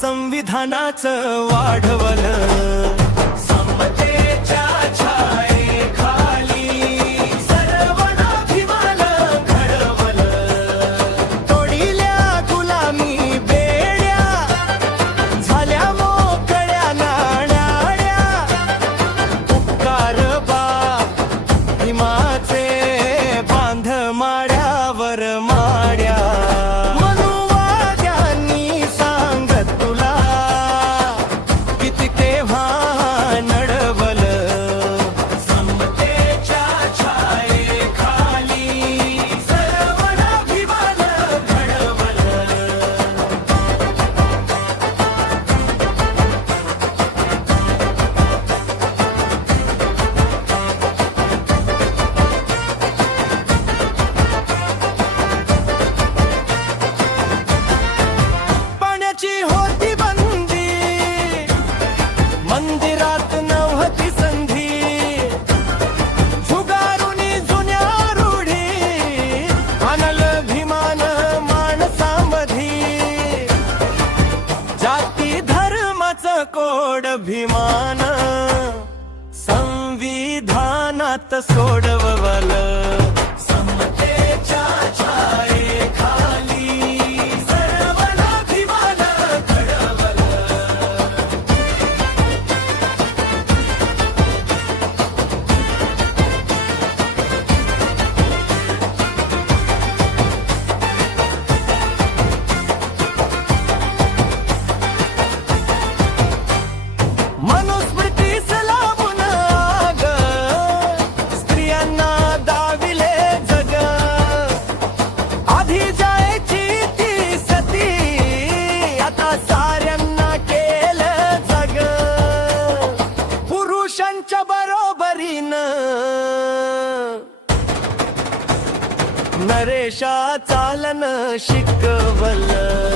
संविधानाचं वाढवलं। समतेच्या छायेखाली सर्वांनाभिमान घडवलं। तोडिल्या गुलामी बेड्या, झाल्या मोकळ्या नाण्याड्या। उपकार बाप भीमाचे बांध माड्यावर माड्या। मनुवाद्यांनी सांगत तुला किती तेव्हा नडवलं। समतेच्या छायेखाली सर्वांनाभिमान घडवलं। पाण्याची होती बंदी, मंदिरात नव्हती संधी। झुगारुनी जुन्या रूढी, आणलं भीमान माणसामधी। जाती धर्माचं कोड भीमान संविधानात सोडवलं। समतेच्या छायेखाली सर्वांनाभिमान घडवलं। मनुस्मृतीस लावून आग, स्त्रियांना दाविले जग। आधी जायची ती सती, आता साऱ्यांना केलं जग। पुरुषांच्या बरोबरीनं नरेशा चालन शिकवलं।